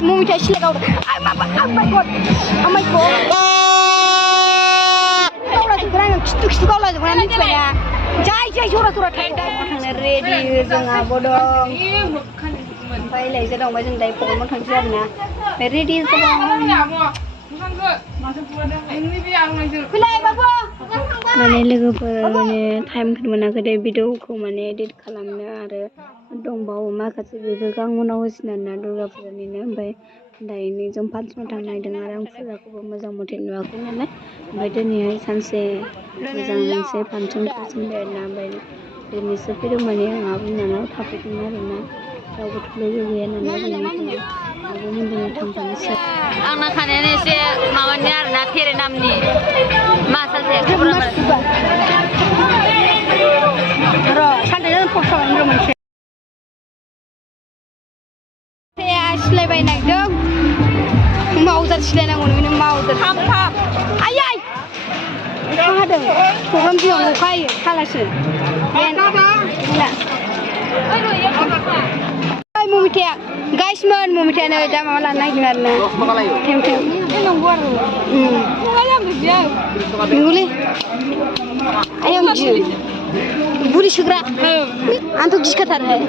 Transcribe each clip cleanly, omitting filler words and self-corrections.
Mumita silaw. Ay mama, oh my god. Oh my god. Kaulah sekarang stuk kaulah sekarang ni punya. Jai surah thanda thang ready jangan bodong. Baik lah, sedang macam dah pun macam siapa na. Ready sedang. माने लोगोफोर माने टाइम मोनाखै दे भिडिअखौ माने एडिट खालामनो आरो दंबावो माखासे बेफोरखौ आं उनाव होसिगोन आरोना दुर्गा फुजानिनो ओमफ्राय दायो जों फांसनाव थांनो नागिरदों आरो आं फुजाखौबो मोजां मथे नुवाखै नालाय ओमफ्राय दिनैहाय सानसे मोजां मोनसे फांसन खुंबाय आरोना ओमफ्राय दिनैसो फैदों माने आं आबै नानाव थाफैदों आरोना रावबोथ' लोगो गैया नालाय बेनिखायनो आबो मोनजोंनो थांफानोसै आंना खानायानो एसे माबानि आरोना थेरे नामनि मासासे र' सानैजों पस्ट खालामनो मोनसे सिलायबाय नागिरदों मावजार सिलायनांगौ नोंनो मावजार थाम आयै अखा हादों प्रग्राम दिनाव अखा हायो हालासो ममिताया गाइसमोन ममितायानो दा माबा लानो नागिरदों आरोना थेम नंगौ आरो नंगौलै आयौ गियो बुरि सोग्रा आंथ' गिखाथारहाय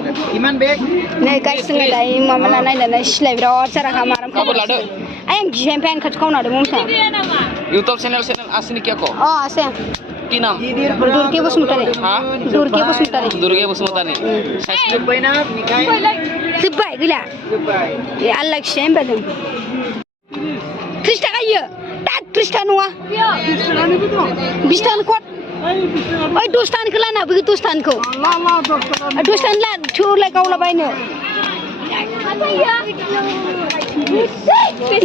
नै गाइस जोङो दायो माबा लाना नायनानै सिलाय बिराद जाराखा माराम खालामो आं गियो ओमफ्राय आं खाथि खावनादों ममिता YouTube channel asini क्या को আছে কি নাম दुर्गे बसुमतारी दुर्गे बसुमतारी जोब्बाय गैला ए आल्ला खिसाय होनबा जों 30 थाखा इयो दा 30 थाखा नङा 20 थाखानि कट ओइ 10 थाखानिखौ लाना बै 10 थाखानिखौ 10 थाखानि ला थोलाय गावलाबायनो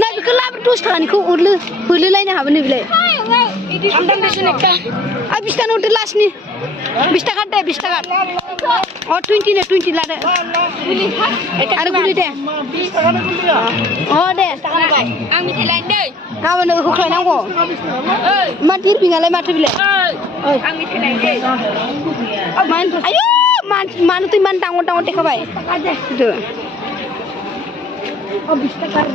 ना बेखौ लाबो 10 थाखानिखौ उरलो बोलोलायनो हाबोनो बिलाय आमदाम बेसेन एकटा आ 20 थाखा उरदो लास्टनि 20 थाखा दे 20 थाखा अ 20 ने 20 लादो आरो गुलि दे 20 थाखा गुलिया अ दे आं मिथाइ लायनो दै गाबोन होख्लायनांगौ मा दिरबिङालाय माथो बिलाय आं मिथाइ लायनो दै आयौ मानोथो इमान दाङर देखाबाय दो Oh, bisa kan?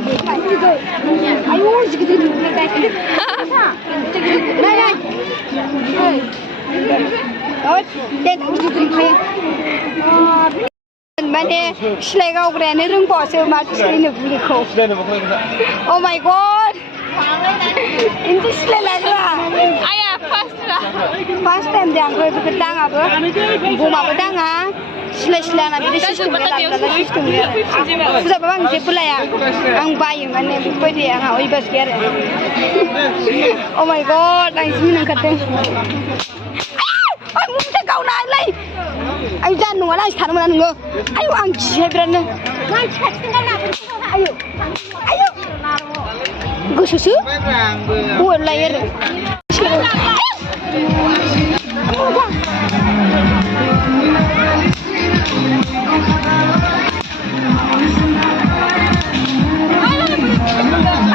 Ayo, segitu dulu. Nah. Oh, dan segitu dulu. माने सिलाय गावग्रायानो रोंबावासो माथो सिलायनो बुलिखौ Oh my god इनथि सिलाय लाग्रा आया फार्स्ट टाइम दे आंबो बेखौ दाङाबो बमाबो दाङा सिलाय आंना बिदि सिस्टेम गैया फुजाबाबो आं जेबो लाया आं बायो माने बेबायदि आंहा अयबास गैया आरो Oh my god आं जि मिनिखादों आं मुंखौ गावनालाय आं जानो नङा आं थानो मोना नोङो आयौ आं गियो बिरादनो आयौ गोसोसो हरलाय आरो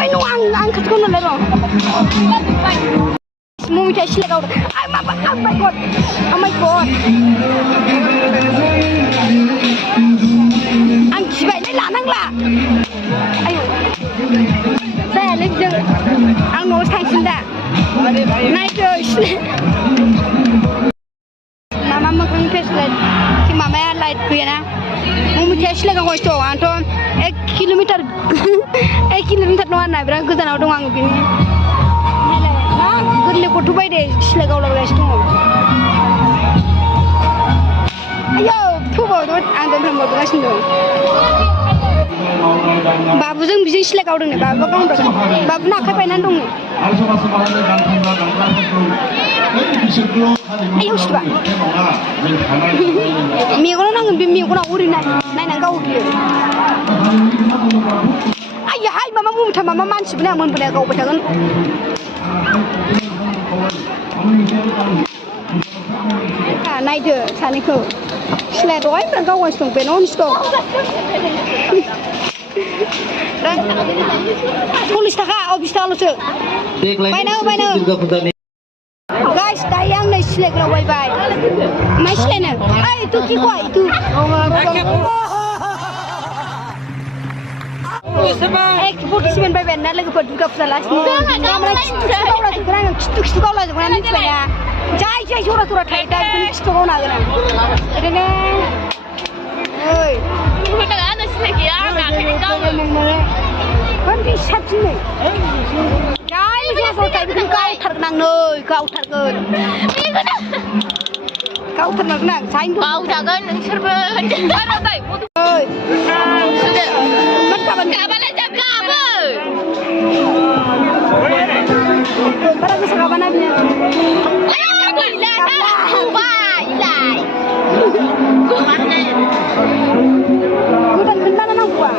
आयौ आं खाथिखौ नुलाय र' Mumita silaw daw. Ay mama, oh my god. Oh my god. Ang sibay na lanang la. Ayo. Saya lejeng. Ang no tangsinda. Naik Mama makan peslet. Si mama ya light kuya na. Mumita silaw daw ito. Anto 1 kilometer. 1 kilometer no na berang goजानाव दं आं बिनि. गोरलै गथ' बायदि सिलाय गावलाबायगासिनो दङ आयौ थुबावदो आं दोनफ्रामबावगासिनो दं बाबुजों बिजों सिलाय गावदोंनो बाबुआ गावदों बाबुना आखाइ बायनानै दङ आयौ सिबा मेगनाव नाङो बे मेगनाव ओरै नायनानै गावो बियो आयहाय मामा मुमिथा मामा मानसिबो नाया मोनबोनाया गावबाय थागोन नायदो सानैखौ सिलाय दहायनिफ्राय गावगासिनो दं बे नन स्टप 40 थाखा 20 थाखाल'सो बायनांगौ गाइस दायो आं नै सिलायग्रा बायबाय मा सिलायनो ओइ तु कि कय तु 47 बायबाय ना लोगोफोर दुर्गा फुजा लास्टनि गामोन खिथु गावलाजोबगोन आं मिथिबायना जाय जरा जरा थायो दा बेखौनो खिथु गावनो हागोन आं ओरैनो ओइ बे साबसिन नै जाय जरा जरा थायो बेखौनो गावथारगोन आं नै गावथारगोन गावथारनांगोन आं जायनो गावजागोन नोंसोरबो ओइ गाबालाय जा गाबो बारा गोसा गाबाना बियो गोदान खोन्थानो नांगौआ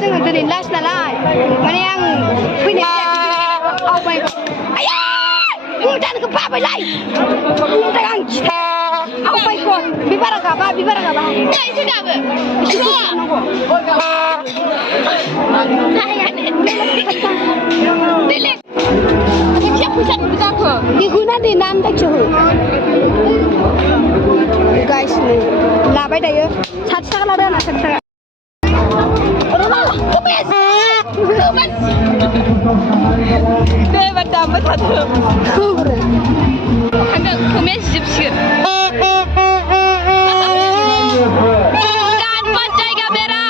जोङो दिनै लास्ट नालाय माने आं फैनाय आवबाय आया उदानखौ बाबायलाय उदाय आं खिथा आवबाय गद बिबारा गाबा एसे गाबो बेखौना दे नाम दाखियो गाइस नै लाबाय दायो 60 थाखा लादो आंना 60 थाखा Đây bạn đàm với thật thường Khánh được không biết dịp xuyên Gan bắt chạy camera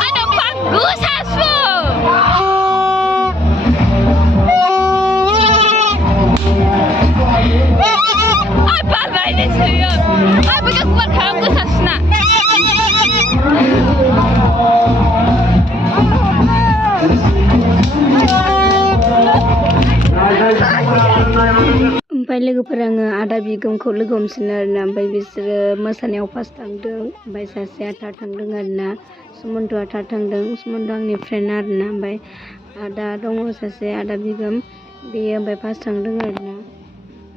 Ada bagus hasil Apa ini serius Apa yang kuat kamu sasna ओमफ्राय लोगोफोरा आङो आदा बिगोमखौ लोगो हमसिनो आरोना ओमफ्राय बिसोरो मोसानायाव फार्स्ट थांदों ओमफ्राय सासेया थार्ड थांदों आरोना सुमन्थुआ थार्ड थांदों सुमन्थु आंनि फ्रेन्ड आरोना ओमफ्राय आदा दङ सासे आदा बिगोम बेयो ओमफ्राय फार्स्ट थांदों आरोना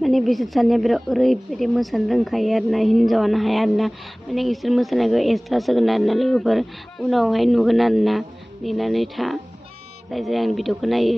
माने बिसोर सानैया बिराद ओरैबायदि मोसानो रोंखायो आरोना हिन्जावानो हाया आरोना माने बिसोर मोसानायखौ एक्सट्रासो होगोन आरोना लोगोफोर उनावहाय नुगोन आरोना नेनानै था जाय आंनि भिडिअखौ नायो